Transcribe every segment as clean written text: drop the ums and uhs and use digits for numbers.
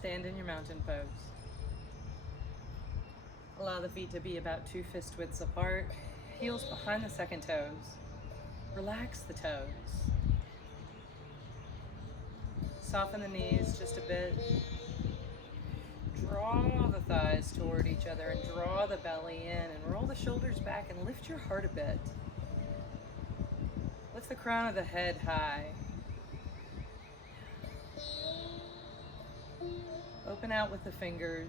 Stand in your mountain pose. Allow the feet to be about 2 fist widths apart, heels behind the second toes. Relax the toes. Soften the knees just a bit. Draw the thighs toward each other and draw the belly in and roll the shoulders back and lift your heart a bit. Lift the crown of the head high. Open out with the fingers.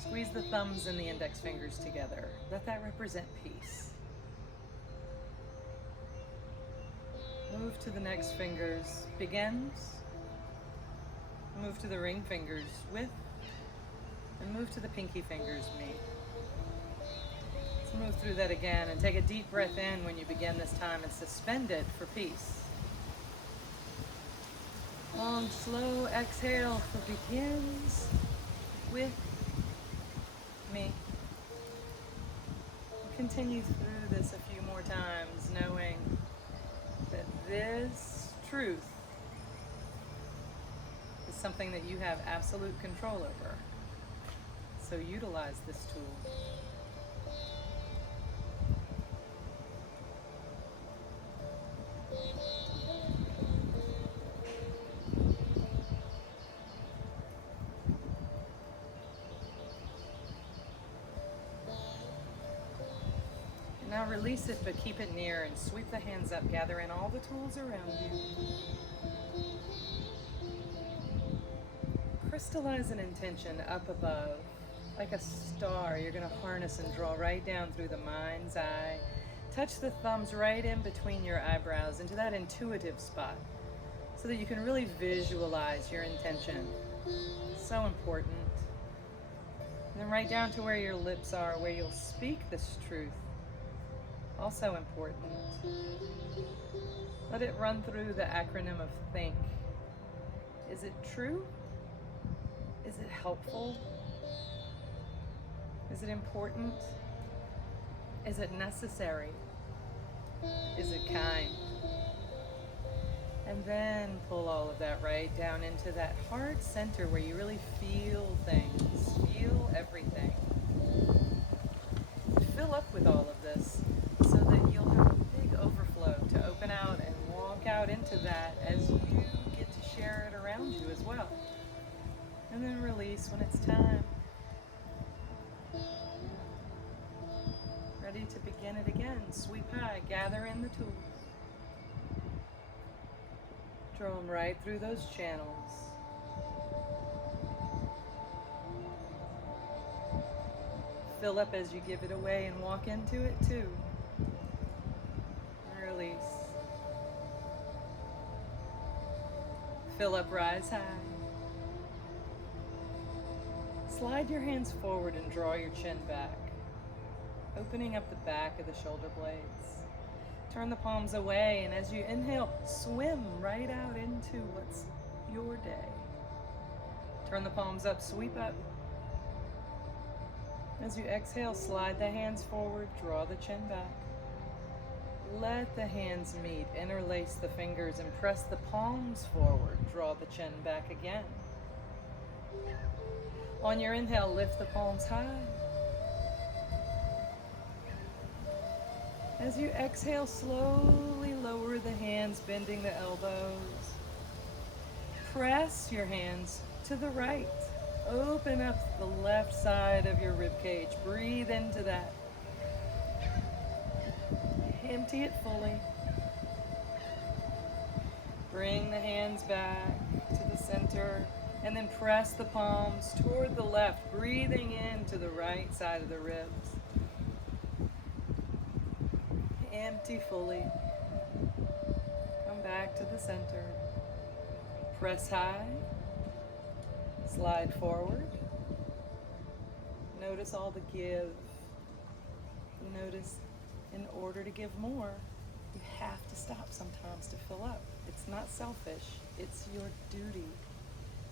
Squeeze the thumbs and the index fingers together. Let that represent peace. Move to the next fingers. Begins. Move to the ring fingers with. And move to the pinky fingers meet. Let's move through that again and take a deep breath in when you begin this time and suspend it for peace. Long, slow exhale for begins with me. We'll continue through this a few more times, knowing that this truth is something that you have absolute control over. So utilize this tool. Now release it, but keep it near and sweep the hands up. Gather in all the tools around you. Crystallize an intention up above. Like a star, you're going to harness and draw right down through the mind's eye. Touch the thumbs right in between your eyebrows into that intuitive spot so that you can really visualize your intention. So important. And then right down to where your lips are, where you'll speak this truth. Also important. Let it run through the acronym of THINK. Is it true? Is it helpful? Is it important? Is it necessary? Is it kind? And then pull all of that right down into that heart center where you really feel things, feel everything. Fill up with all of this so that you'll have a big overflow to open out and walk out into that as you get to share it around you as well. And then release when it's time. Ready to begin it again. Sweep high, gather in the tools. Draw them right through those channels. Fill up as you give it away and walk into it too. And release. Fill up, rise high. Slide your hands forward and draw your chin back, opening up the back of the shoulder blades. Turn the palms away, and as you inhale, swim right out into what's your day. Turn the palms up, sweep up. As you exhale, slide the hands forward, draw the chin back. Let the hands meet, interlace the fingers, and press the palms forward, draw the chin back again. On your inhale, lift the palms high. As you exhale, slowly lower the hands, bending the elbows. Press your hands to the right. Open up the left side of your rib cage. Breathe into that. Empty it fully. Bring the hands back to the center and then press the palms toward the left, breathing into the right side of the ribs. Empty fully. Come back to the center. Press high. Slide forward. Notice all the give. Notice in order to give more, you have to stop sometimes to fill up. It's not selfish, it's your duty.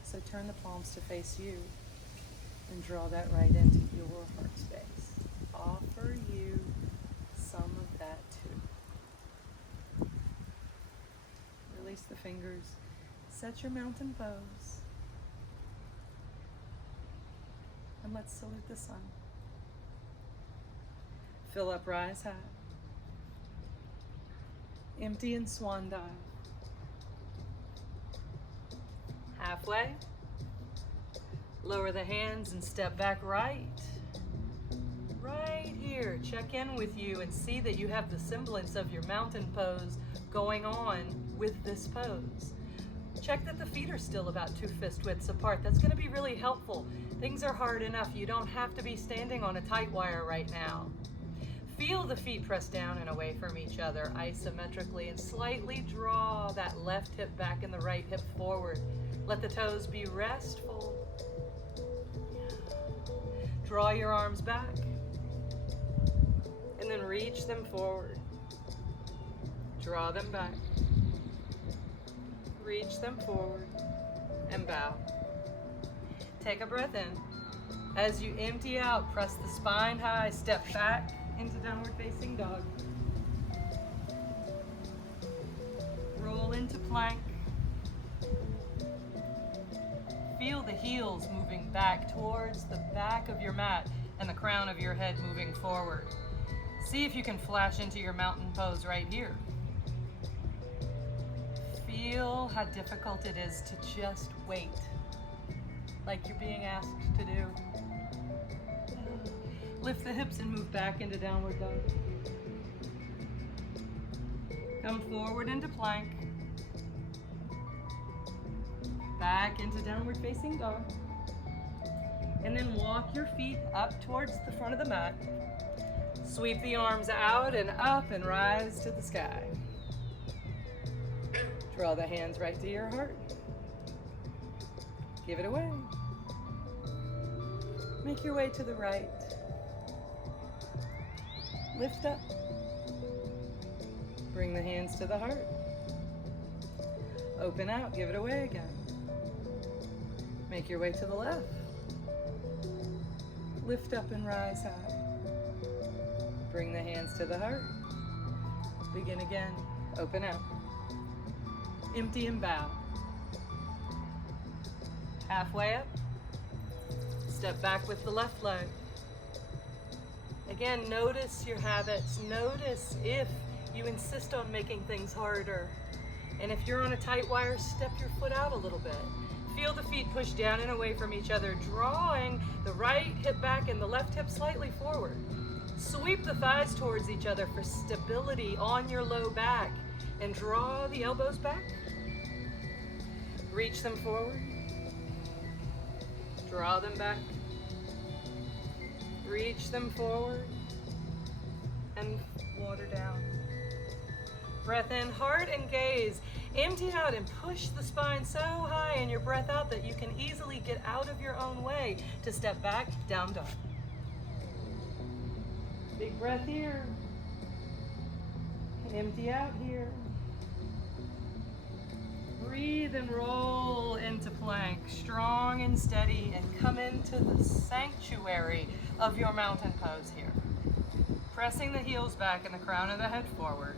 So turn the palms to face you and draw that right into your heart space. Offer you some of that too. Release the fingers. Set your mountain pose. And let's salute the sun. Fill up, rise high. Empty and swan dive. Halfway. Lower the hands and step back right. Right here, check in with you and see that you have the semblance of your mountain pose going on with this pose. Check that the feet are still about 2 fist widths apart. That's going to be really helpful. Things are hard enough. You don't have to be standing on a tight wire right now. Feel the feet press down and away from each other isometrically, and slightly draw that left hip back and the right hip forward. Let the toes be restful. Draw your arms back and then reach them forward. Draw them back. Reach them forward and bow. Take a breath in. As you empty out, press the spine high, step back into downward facing dog. Roll into plank. Feel the heels moving back towards the back of your mat and the crown of your head moving forward. See if you can flash into your mountain pose right here. Feel how difficult it is to just wait, like you're being asked to do. Lift the hips and move back into downward dog. Come forward into plank. Back into downward facing dog. And then walk your feet up towards the front of the mat. Sweep the arms out and up and rise to the sky. Draw the hands right to your heart. Give it away. Make your way to the right. Lift up. Bring the hands to the heart. Open out, give it away again. Make your way to the left. Lift up and rise high. Bring the hands to the heart. Begin again. Open out. Empty and bow. Halfway up. Step back with the left leg. Again, notice your habits. Notice if you insist on making things harder. And if you're on a tight wire, step your foot out a little bit. Feel the feet push down and away from each other, drawing the right hip back and the left hip slightly forward. Sweep the thighs towards each other for stability on your low back, and draw the elbows back. Reach them forward. Draw them back. Reach them forward and water down. Breath in, heart and gaze. Empty out and push the spine so high in your breath out that you can easily get out of your own way to step back, down dog. Big breath here. Empty out here. Breathe and roll into plank, strong and steady, and come into the sanctuary of your mountain pose here. Pressing the heels back and the crown of the head forward.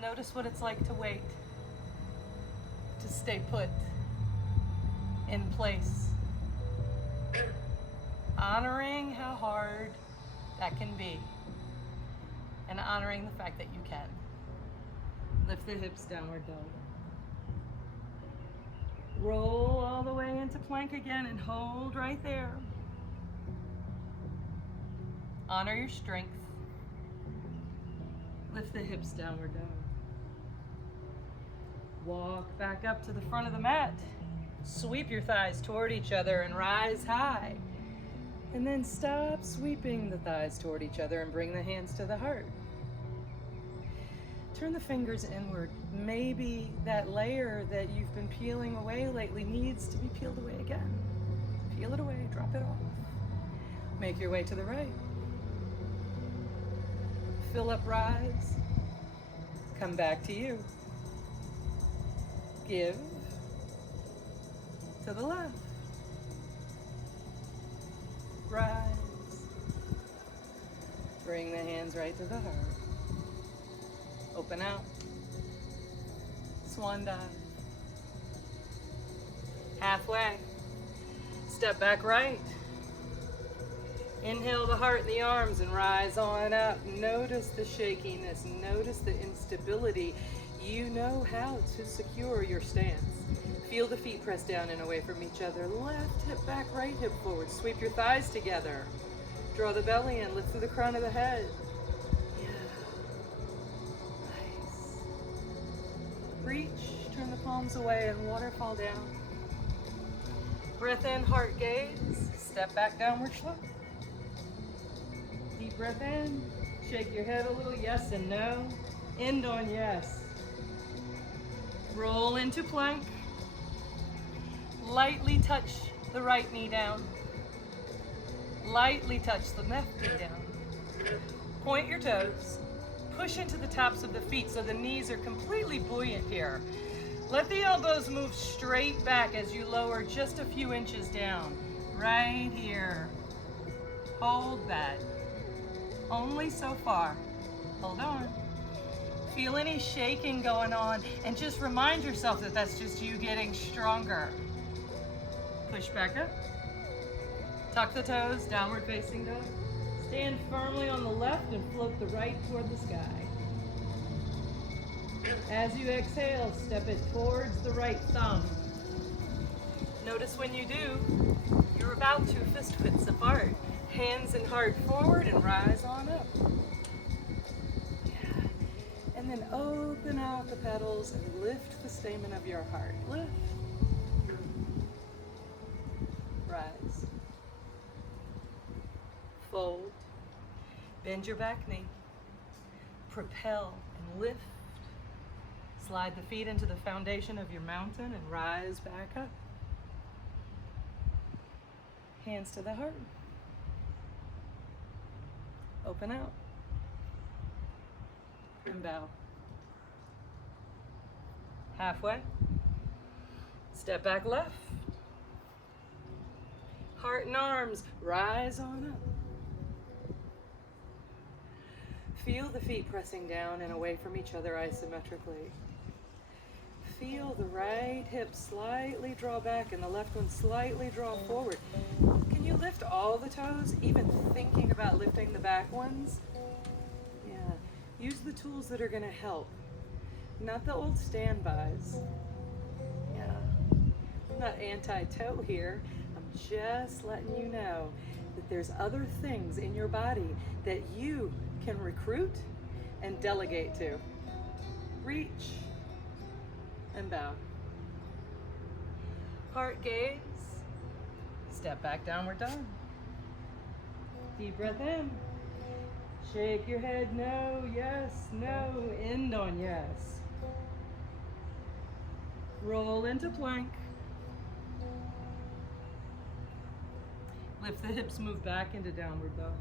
Notice what it's like to wait, to stay put in place. Honoring how hard that can be, and honoring the fact that you can. Lift the hips, downward dog. Roll all the way into plank again and hold right there. Honor your strength. Lift the hips, downward dog. Walk back up to the front of the mat. Sweep your thighs toward each other and rise high. And then stop sweeping the thighs toward each other and bring the hands to the heart. Turn the fingers inward. Maybe that layer that you've been peeling away lately needs to be peeled away again. Peel it away, drop it off. Make your way to the right. Fill up, rise. Come back to you. Give to the left. Rise. Bring the hands right to the heart. Open out. Swan dive. Halfway. Step back right. Inhale the heart and the arms and rise on up. Notice the shakiness. Notice the instability. You know how to secure your stance. Feel the feet press down and away from each other. Left hip back, right hip forward. Sweep your thighs together. Draw the belly in. Lift through the crown of the head. Yeah. Nice. Reach. Turn the palms away and waterfall down. Breath in, heart gaze. Step back, downward slope. Deep breath in. Shake your head a little, yes and no. End on yes. Roll into plank. Lightly touch the right knee down. Lightly touch the left knee down. Point your toes. Push into the tops of the feet so the knees are completely buoyant here. Let the elbows move straight back as you lower just a few inches down. Right here. Hold that. Only so far. Hold on. Feel any shaking going on and just remind yourself that that's just you getting stronger. Push back up. Tuck the toes, downward facing dog. Stand firmly on the left and float the right toward the sky. As you exhale, step it towards the right thumb. Notice when you do, you're about to fist widths apart. Hands and heart forward and rise on up. Yeah. And then open out the petals and lift the stamen of your heart. Lift. Rise. Fold. Bend your back knee. Propel and lift. Slide the feet into the foundation of your mountain and rise back up. Hands to the heart. Open out. And bow. Halfway. Step back left. Heart and arms, rise on up. Feel the feet pressing down and away from each other isometrically. Feel the right hip slightly draw back and the left one slightly draw forward. Can you lift all the toes, even thinking about lifting the back ones? Yeah, use the tools that are gonna help, not the old standbys. Yeah, I'm not anti-toe here. I'm just letting you know that there's other things in your body that you can recruit and delegate to. Reach and bow. Heart gaze. Step back, downward dog. Deep breath in. Shake your head, no, yes, no. End on yes. Roll into plank. Lift the hips, move back into downward dog.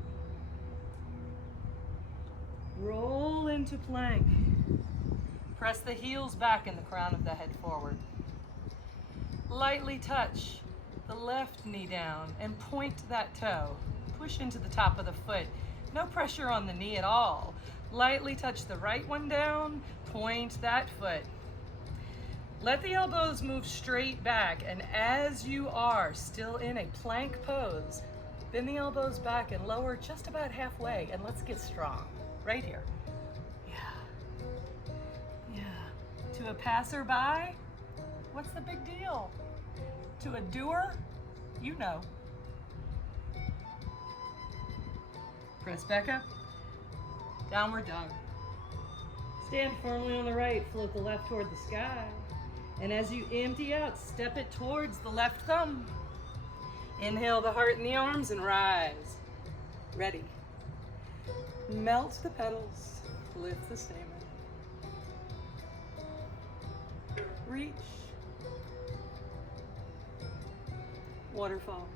Roll into plank. Press the heels back and the crown of the head forward. Lightly touch the left knee down and point that toe. Push into the top of the foot. No pressure on the knee at all. Lightly touch the right one down, point that foot. Let the elbows move straight back, and as you are still in a plank pose, bend the elbows back and lower just about halfway, and let's get strong. Right here. Yeah. To a passerby, what's the big deal? To a doer, you know. Press back up. Downward dog. Stand firmly on the right, float the left toward the sky. And as you empty out, step it towards the left thumb. Inhale the heart and the arms and rise. Ready. Melt the petals, lift the stamen. Reach. Waterfall.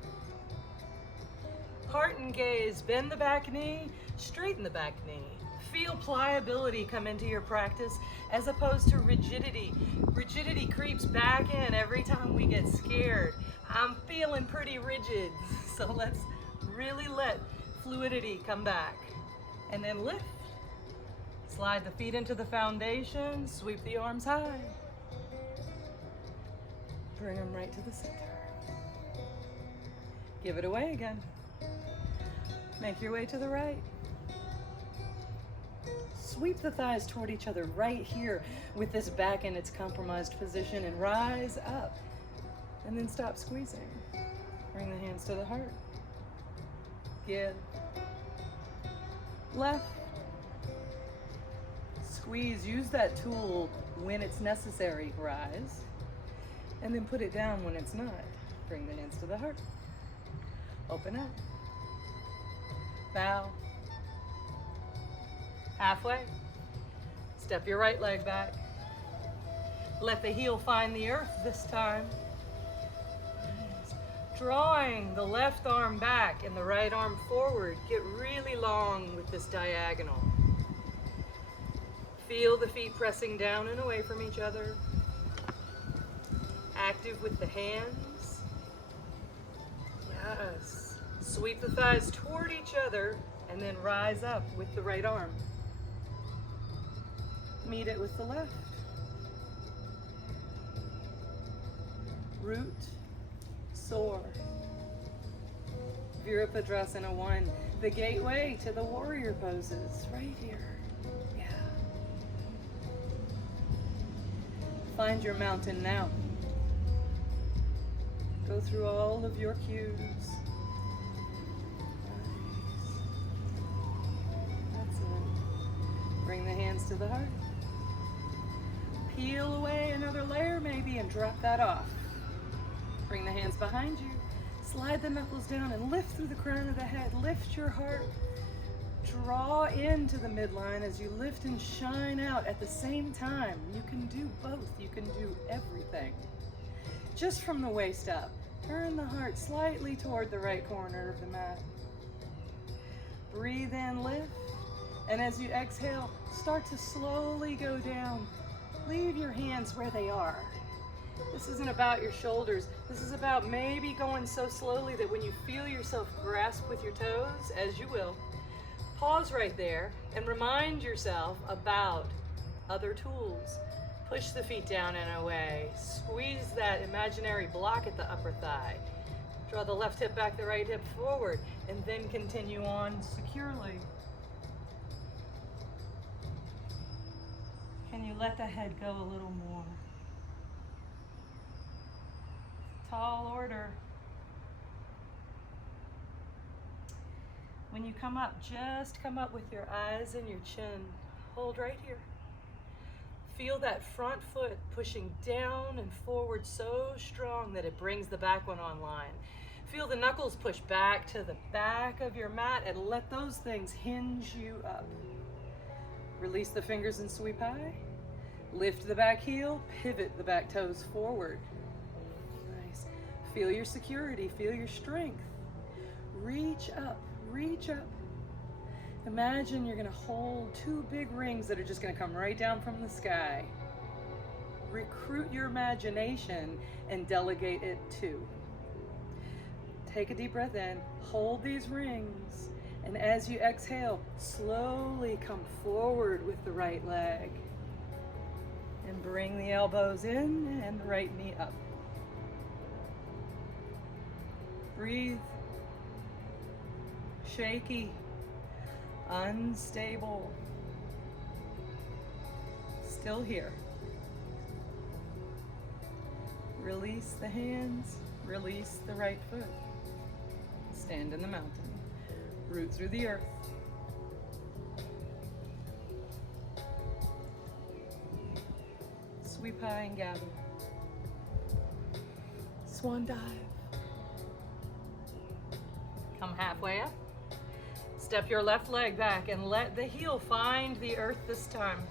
Heart and gaze, bend the back knee, straighten the back knee. Feel pliability come into your practice as opposed to rigidity. Rigidity creeps back in every time we get scared. I'm feeling pretty rigid, so let's really let fluidity come back. And then lift. Slide the feet into the foundation, sweep the arms high. Bring them right to the center. Give it away again. Make your way to the right. Sweep the thighs toward each other right here with this back in its compromised position and rise up. And then stop squeezing. Bring the hands to the heart. Give. Left. Squeeze. Use that tool when it's necessary. Rise. And then put it down when it's not. Bring the hands to the heart. Open up. Bow. Halfway. Step your right leg back. Let the heel find the earth this time. Drawing the left arm back and the right arm forward. Get really long with this diagonal. Feel the feet pressing down and away from each other. Active with the hands. Yes. Sweep the thighs toward each other and then rise up with the right arm. Meet it with the left. Root, soar. Virabhadrasana 1, the gateway to the warrior poses, right here. Yeah. Find your mountain now. Go through all of your cues. Nice. That's it. Bring the hands to the heart. Peel away another layer maybe and drop that off. Bring the hands behind you. Slide the knuckles down and lift through the crown of the head. Lift your heart. Draw into the midline as you lift and shine out at the same time. You can do both. You can do everything. Just from the waist up. Turn the heart slightly toward the right corner of the mat. Breathe in, lift. And as you exhale, start to slowly go down. Leave your hands where they are. This isn't about your shoulders. This is about maybe going so slowly that when you feel yourself grasp with your toes, as you will, pause right there and remind yourself about other tools. Push the feet down and away. Squeeze that imaginary block at the upper thigh. Draw the left hip back, the right hip forward, and then continue on securely. Can you let the head go a little more? Tall order. When you come up, just come up with your eyes and your chin. Hold right here. Feel that front foot pushing down and forward so strong that it brings the back one online. Feel the knuckles push back to the back of your mat and let those things hinge you up. Release the fingers and sweep high. Lift the back heel, pivot the back toes forward. Nice. Feel your security, feel your strength. Reach up, reach up. Imagine you're gonna hold two big rings that are just gonna come right down from the sky. Recruit your imagination and delegate it too. Take a deep breath in, hold these rings, and as you exhale, slowly come forward with the right leg. And bring the elbows in and the right knee up. Breathe. Shaky. Unstable. Still here. Release the hands. Release the right foot. Stand in the mountain. Root through the earth. Sweep high and gather. Swan dive. Come halfway up. Step your left leg back and let the heel find the earth this time.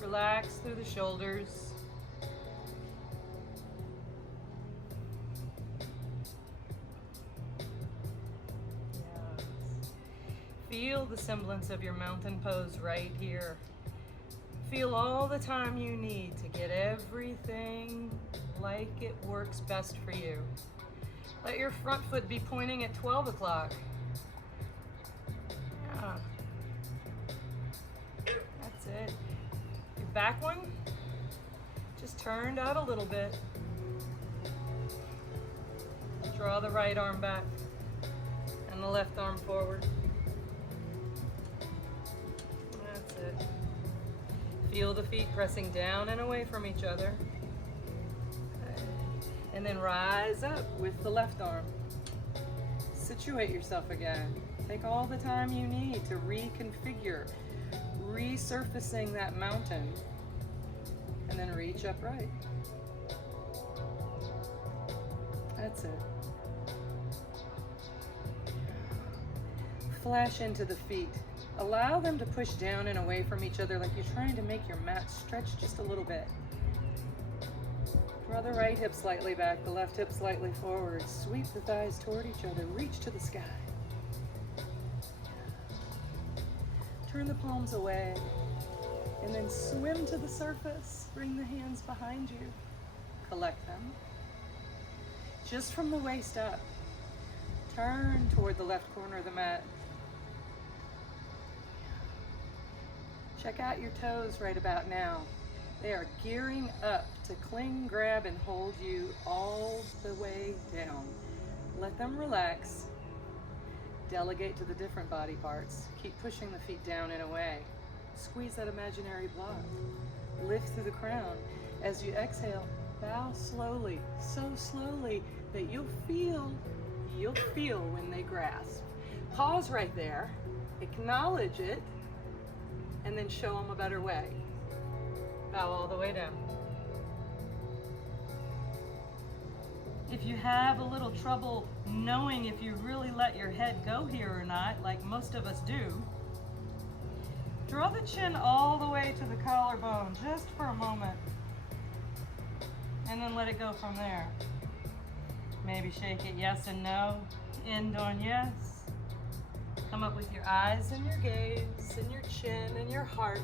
Relax through the shoulders. Feel the semblance of your mountain pose right here. Feel all the time you need to get everything like it works best for you. Let your front foot be pointing at 12 o'clock. Yeah. That's it. Your back one, Just turned out a little bit. Draw the right arm back and the left arm forward. That's it. Feel the feet pressing down and away from each other. Okay. And then rise up with the left arm. Situate yourself again. Take all the time you need to reconfigure, resurfacing that mountain, and then reach upright. That's it. Flash into the feet. Allow them to push down and away from each other like you're trying to make your mat stretch just a little bit. Draw the right hip slightly back, the left hip slightly forward. Sweep the thighs toward each other. Reach to the sky. Turn the palms away and then swim to the surface. Bring the hands behind you. Collect them. Just from the waist up. Turn toward the left corner of the mat. Check out your toes right about now. They are gearing up to cling, grab, and hold you all the way down. Let them relax. Delegate to the different body parts. Keep pushing the feet down and away. Squeeze that imaginary block. Lift through the crown. As you exhale, bow slowly, so slowly that you'll feel when they grasp. Pause right there, acknowledge it, and then show them a better way. Bow all the way down. If you have a little trouble knowing if you really let your head go here or not, like most of us do, draw the chin all the way to the collarbone just for a moment, and then let it go from there. Maybe shake it yes and no, end on yes. Come up with your eyes and your gaze and your chin and your heart.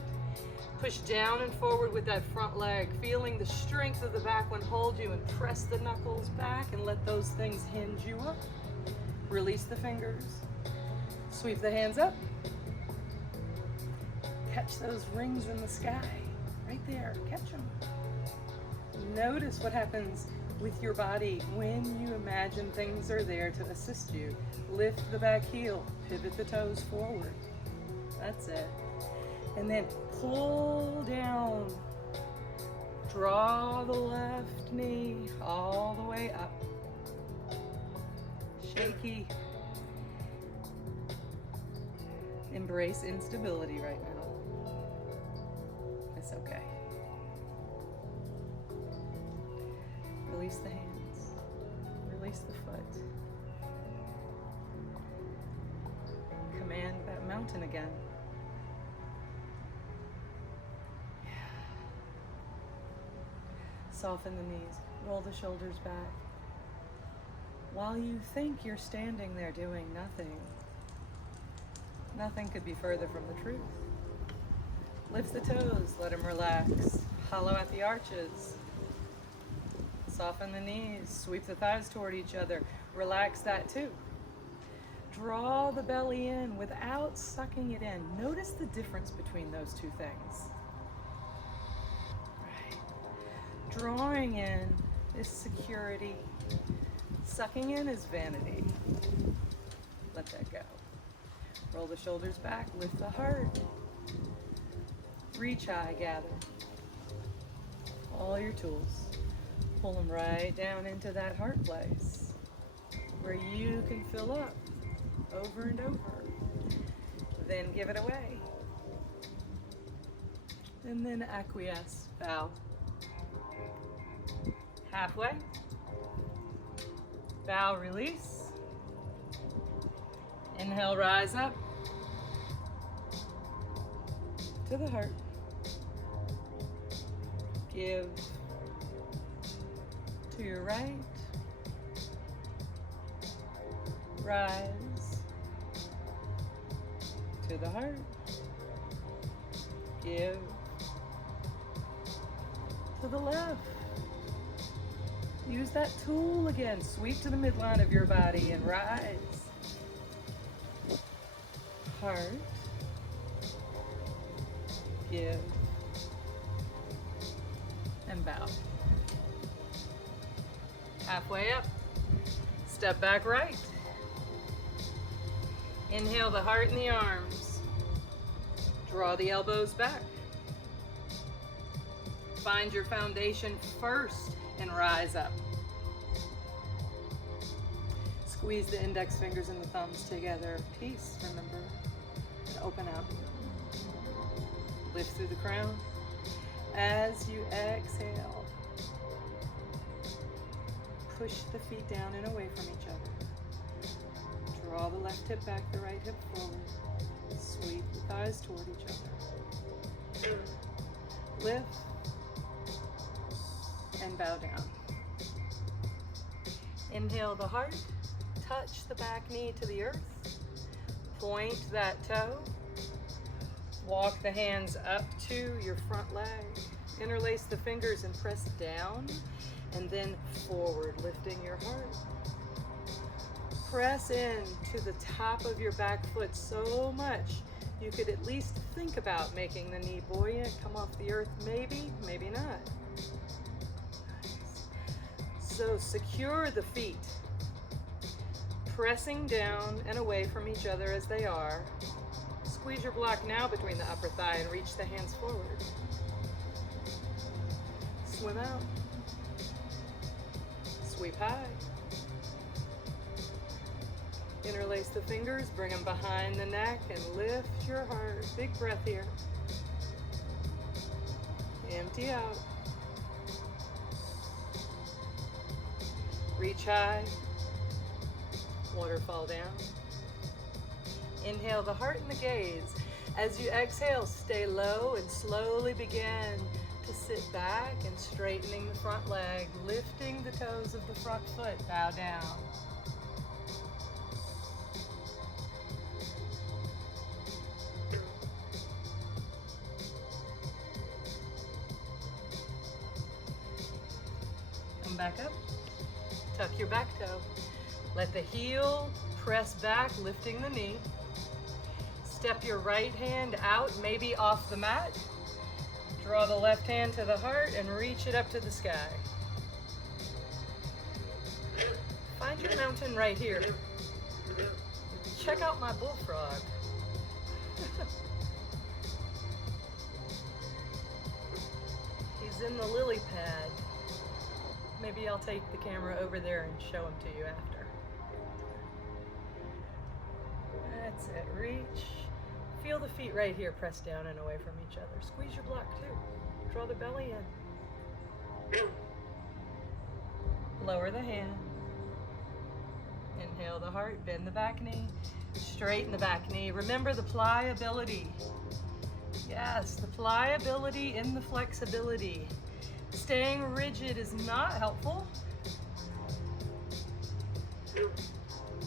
Push down and forward with that front leg, feeling the strength of the back one hold you, and press the knuckles back and let those things hinge you up. Release the fingers. Sweep the hands up. Catch those rings in the sky. Right there, catch them. Notice what happens with your body when you imagine things are there to assist you. Lift the back heel, pivot the toes forward. That's it. And then pull down. Draw the left knee all the way up. Shaky. Embrace instability right now. It's okay. Release the hands. Release the foot. Command that mountain again. Soften the knees. Roll the shoulders back. While you think you're standing there doing nothing, nothing could be further from the truth. Lift the toes. Let them relax. Hollow out the arches. Soften the knees, sweep the thighs toward each other. Relax that too. Draw the belly in without sucking it in. Notice the difference between those two things. Right. Drawing in is security. Sucking in is vanity. Let that go. Roll the shoulders back, lift the heart. Reach high, gather. All your tools. Pull them right down into that heart place where you can fill up over and over. Then give it away. And then acquiesce, bow. Halfway. Bow, release. Inhale, rise up to the heart. Give to your right. Rise to the heart. Give to the left. Use that tool again. Sweep to the midline of your body and rise. Heart. Give. and bow. Halfway up, step back right. Inhale the heart and the arms. Draw the elbows back. Find your foundation first and rise up. Squeeze the index fingers and the thumbs together. Peace, remember, and open out. Lift through the crown. As you exhale, push the feet down and away from each other. Draw the left hip back, the right hip forward. Sweep the thighs toward each other. Lift and bow down. Inhale the heart. Touch the back knee to the earth. Point that toe. Walk the hands up to your front leg. Interlace the fingers and press down and then forward, lifting your heart. Press in to the top of your back foot so much you could at least think about making the knee buoyant, come off the earth, maybe, maybe not. Nice. So secure the feet, pressing down and away from each other as they are. Squeeze your block now between the upper thigh and reach the hands forward. Swim out. Sweep high. Interlace the fingers, bring them behind the neck and lift your heart. Big breath here. Empty out. Reach high. Waterfall down. Inhale the heart and the gaze. As you exhale, stay low and slowly begin to sit back and straightening the front leg, lifting the toes of the front foot. Bow down. Come back up. Tuck your back toe. Let the heel press back, lifting the knee. Step your right hand out, maybe off the mat. Draw the left hand to the heart and reach it up to the sky. Find your mountain right here. Check out my bullfrog. He's in the lily pad. Maybe I'll take the camera over there and show him to you after. That's it, reach. Feel the feet right here, press down and away from each other. Squeeze your block too. Draw the belly in. Lower the hand. Inhale the heart, bend the back knee. Straighten the back knee. Remember the pliability. Yes, the pliability in the flexibility. Staying rigid is not helpful.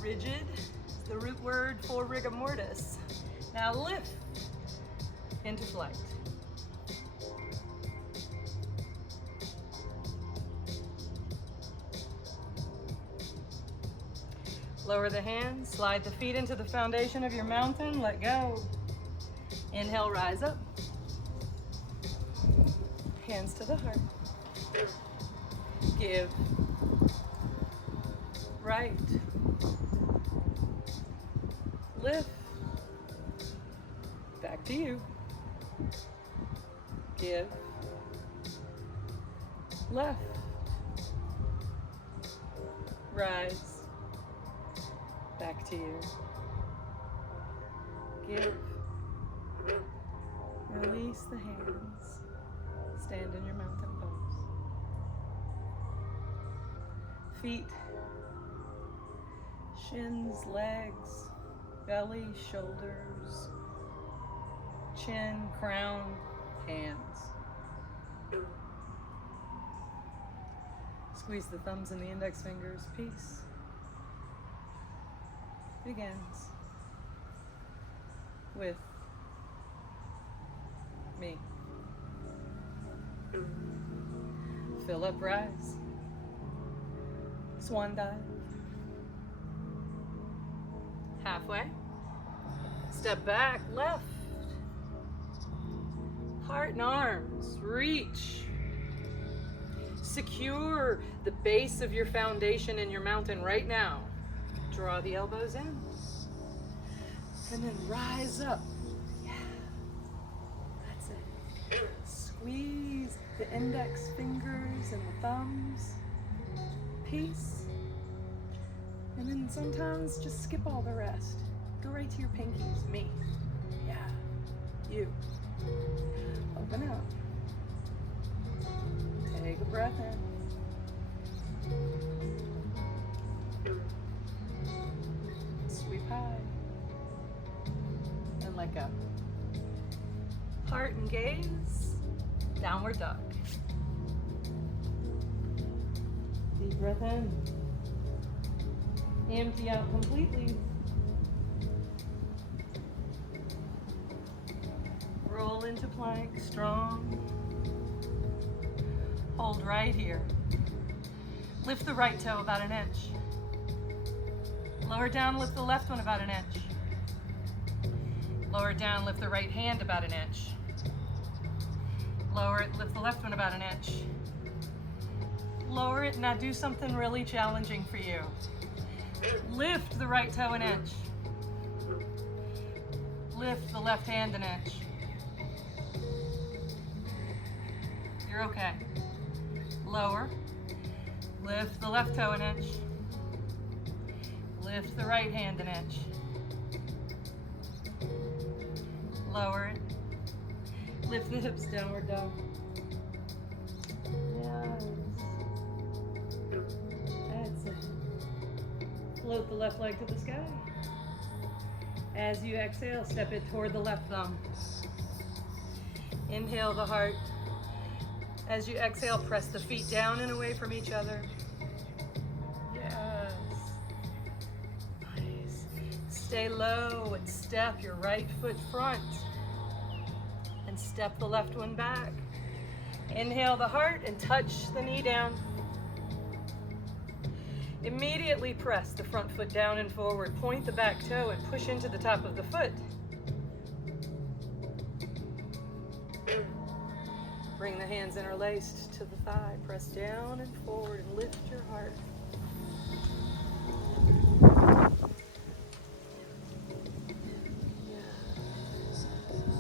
Rigid is the root word for rigor mortis. Now lift into flight. Lower the hands, slide the feet into the foundation of your mountain, let go. Inhale, rise up. Hands to the heart. Give. Right. Lift. Back to you. Give. Left. Rise. Back to you. Give. Release the hands. Stand in your mountain pose. Feet, shins, legs, belly, shoulders, chin, crown, hands. Squeeze the thumbs and the index fingers. Peace begins with me. Fill up, rise. Swan dive. Halfway. Step back, left. Heart and arms, reach. Secure the base of your foundation in your mountain right now. Draw the elbows in. And then rise up. Yeah. That's it. Squeeze the index fingers and the thumbs. Peace. And then sometimes just skip all the rest. Go right to your pinkies. Me. Yeah. You. Open up. Take a breath in. Sweep high. And let go. Heart and gaze. Downward dog. Deep breath in. Empty out completely. Roll into plank, strong. Hold right here. Lift the right toe about an inch. Lower down, lift the left one about an inch. Lower down, lift the right hand about an inch. Lower it, lift the left one about an inch. Lower it, now do something really challenging for you. Lift the right toe an inch. Lift the left hand an inch. You're okay. Lower. Lift the left toe an inch. Lift the right hand an inch. Lower it. Lift the hips, downward dog. Yes. That's it. Float the left leg to the sky. As you exhale, step it toward the left thumb. Inhale the heart. As you exhale, press the feet down and away from each other. Yes. Nice. Stay low and step your right foot front. And step the left one back. Inhale the heart and touch the knee down. Immediately press the front foot down and forward. Point the back toe and push into the top of the foot. Bring the hands interlaced to the thigh. Press down and forward and lift your heart.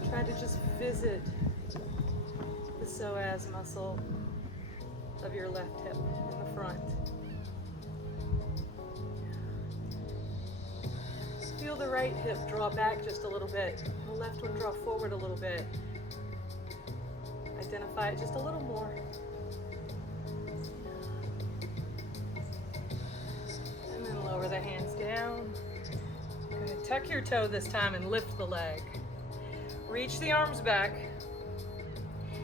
Try to just visit the psoas muscle of your left hip in the front. Feel the right hip draw back just a little bit. The left one draw forward a little bit. Identify it just a little more. And then lower the hands down. Good. Tuck your toe this time and lift the leg. Reach the arms back.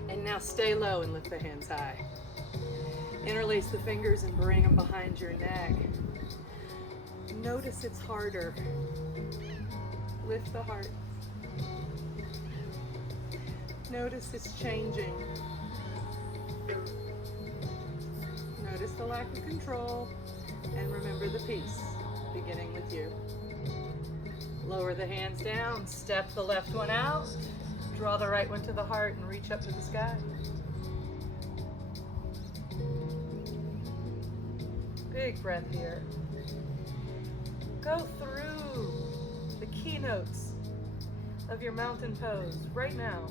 And now stay low and lift the hands high. Interlace the fingers and bring them behind your neck. Notice it's harder. Lift the heart. Notice it's changing. Notice the lack of control and remember the peace, beginning with you. Lower the hands down, step the left one out, draw the right one to the heart and reach up to the sky. Big breath here. Go through the keynotes of your mountain pose right now.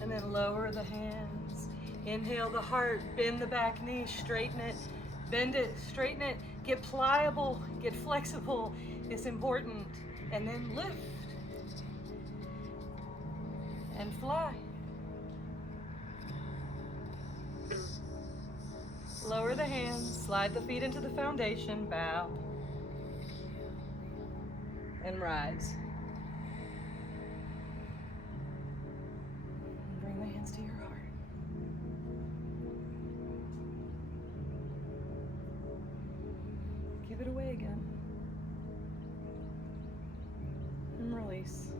And then lower the hands. Inhale the heart, bend the back knee, straighten it, bend it, straighten it, get pliable, get flexible. It's important. And then lift and fly. Lower the hands, slide the feet into the foundation, bow, and rise. Bring the hands to your heart. Give it away again. And release.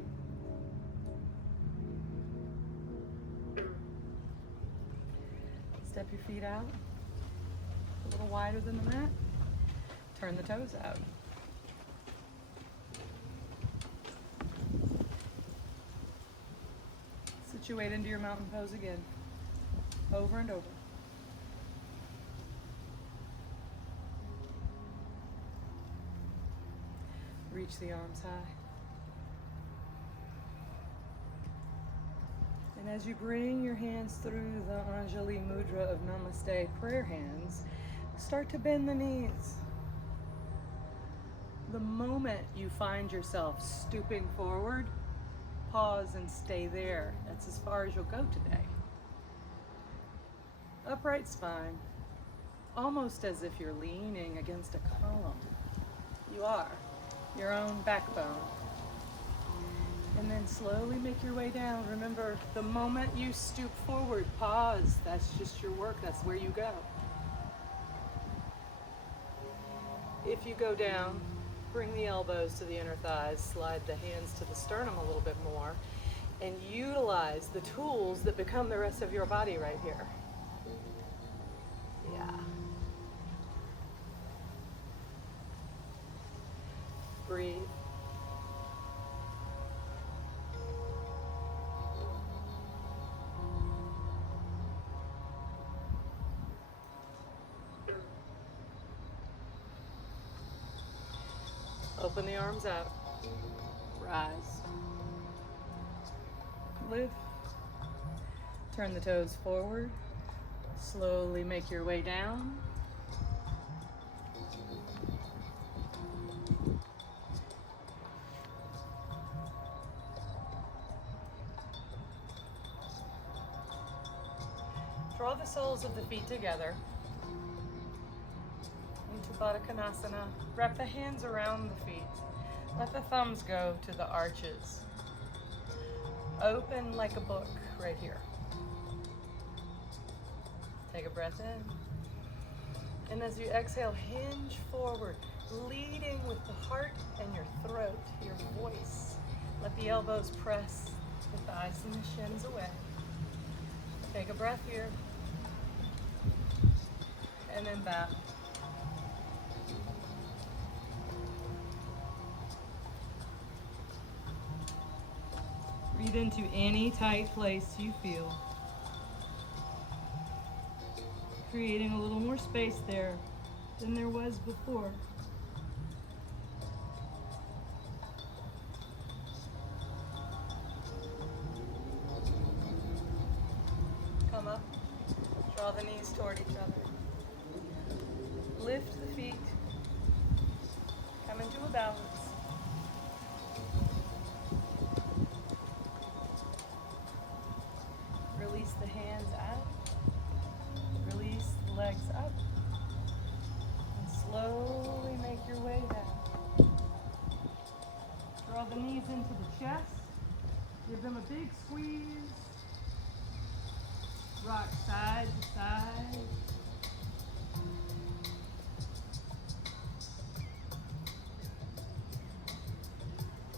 Step your feet out. A little wider than the mat. Turn the toes out. Put your weight into your mountain pose again, over and over. Reach the arms high. And as you bring your hands through the Anjali Mudra of Namaste prayer hands, start to bend the knees. The moment you find yourself stooping forward, pause and stay there. That's as far as you'll go today. Upright spine, almost as if you're leaning against a column. You are, your own backbone. And then slowly make your way down. Remember, the moment you stoop forward, pause. That's just your work, that's where you go. If you go down, bring the elbows to the inner thighs, slide the hands to the sternum a little bit more, and utilize the tools that become the rest of your body right here. Yeah. Breathe. Open the arms out. Rise. Lift. Turn the toes forward. Slowly make your way down. Draw the soles of the feet together into Baddha Konasana. Wrap the hands around the feet. Let the thumbs go to the arches. Open like a book right here. Take a breath in. And as you exhale, hinge forward, leading with the heart and your throat, your voice. Let the elbows press the thighs and the shins away. Take a breath here. And then back. Breathe into any tight place you feel. Creating a little more space there than there was before. Come up, draw the knees toward each other. Lift the feet, come into a balance. Release the hands out, release the legs up, and slowly make your way down. Draw the knees into the chest, give them a big squeeze, rock side to side.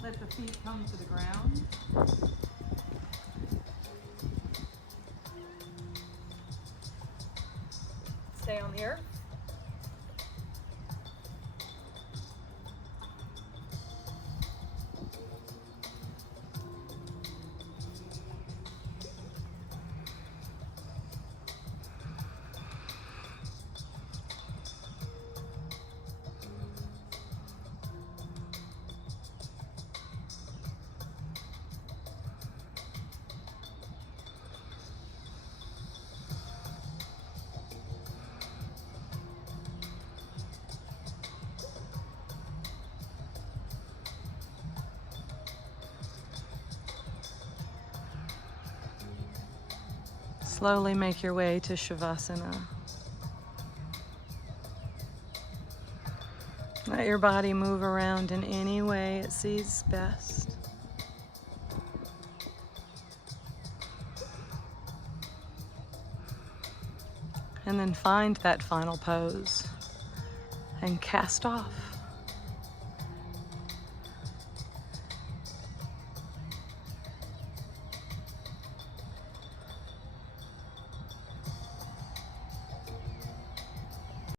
Let the feet come to the ground. Stay on the earth. Slowly make your way to Shavasana. Let your body move around in any way it sees best. And then find that final pose and cast off.